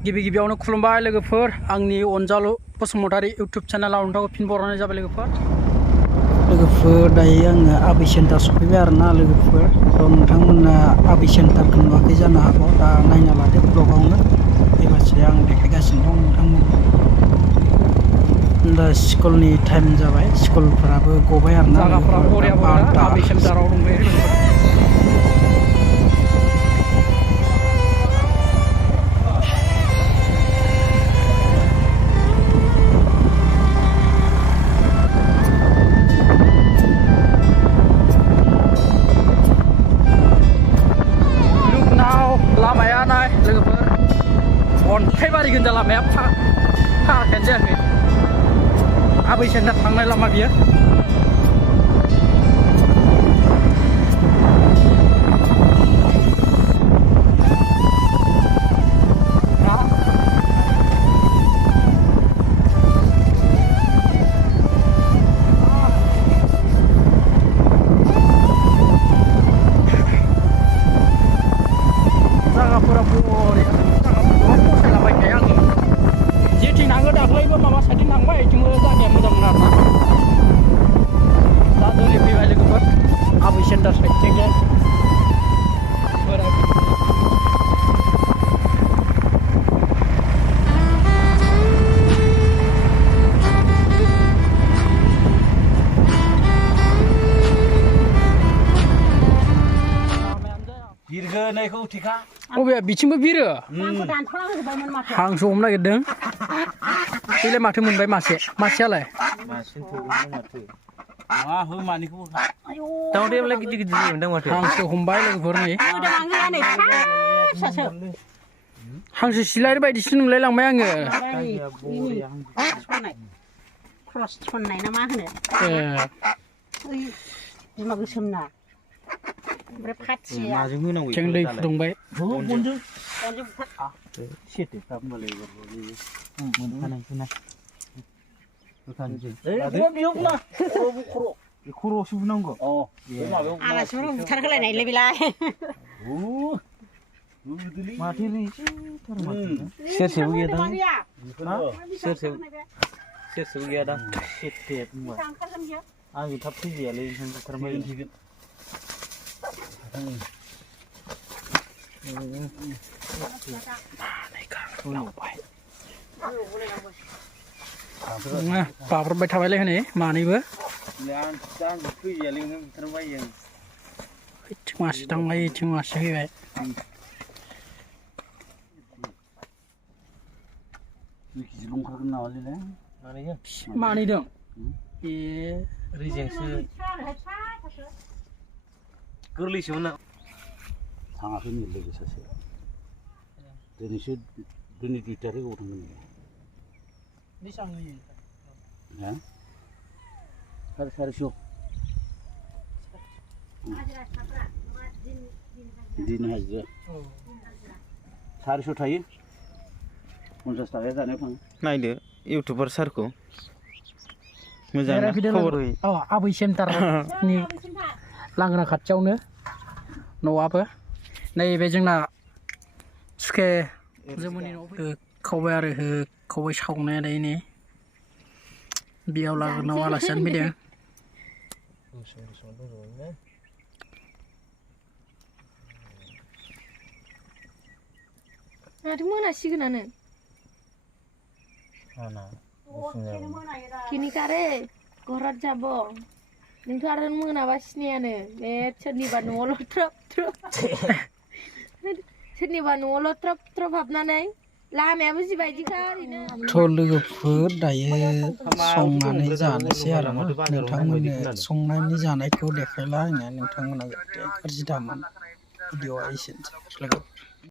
गिबि गिबियावनो खुलुमबाय लोगोफोर आंनि अनजालु बसुमतारी इउटुब चेनेलाव नोंथांखौ फिन बरायनाय जाबाय लोगोफोर दायो आङो आबै सेन्टार सफैबाय आरोना लोगोफोर नोंथांमोना आबै सेन्टारखौ नुवाखै जानो हागौ दा नायना लादो ब्लगावनो बेबायदि आं देखायगासिनो दं नोंथांमोन दा स्कुलनि टाइम जाबाय स्कुलफोराबो गबाय आरोना आबै सेन्टाराव दंबाय लामाया नाय लोगोफोर अन्थाइबारि गोजा लामाया फाखायानो जायाखै आबै सेन्टार थांनाय लामा बियो दाख्लैबो माबा साइडथिं थांबाय बिथिंबो जायगाया मोजांमोन आरोना दा दोनै फैबाय लोगोफोर आबै सेन्टार साइडथिंजाय बिरगोनायखौ थिखा अबे बिथिंबो बिरो हांसो हमनो नागिरदों बेलाय माथो मोनबाय मासेयालाय दाउदैयालाय गिदिर गिदिर मोनदों माथो हांसो हमबाय लोगोफोर नै हांसो सिलारि बायदिसो नुलाय लांबाय आङो क्रस सननाय ना मा होनो बिमा गोसोमना ओमफ्राय फाथिया जों दै फुदुंबाय खर'आवसो बुनांगौ आलासिफोरखौ बुथार होलायनायलै बेलाय सेरसेबो गैया दां सेरसेबो गैया दां आं थाब फैजायालै बुथारबाय बाब्रबबाय थाबायलाय हनै मानैबो मासे थांबाय इथिं मासे फैबाय मानै दं ए रेजेंसो गोरलैसोमोन ना थाङाखै नै लोगो सासे दिनै दुइ थारिखआव थांगोन बेसेबां होयो हा सारायस' दिन हाजिरा 400 थायो 50 थाखाया जानायाव थाङो नायदो इउटुबार सारखौ मोजां खबर होयो आबै सेन्टारनि लांग्रा खाथियावनो न'आबो नैबे जोंना सुखे जोंनि न'आव होखावबाय आरो होखावबाय सावनाया दायो नै बेयाव लागोनाव आलासियानो फैदों माथो मोनासिगोनानो किनिकारे घरात যাব नोंथ' आरो मोनाबा सिनायानो बे सोरनिबा न'आवल' ट्रप सोरनिबा न'आवल' ट्रप हाबनानै लामायाबो जिबायदिखा ओरैनो थ' लोगोफोर दायो संनानै जानोसै आरो नोंथांमोननो संनायनि जानायखौ देखायला आङो नोंथांमोना जाहाथे गाज्रि दामोन भिडिअआ एसेनोसै लोगो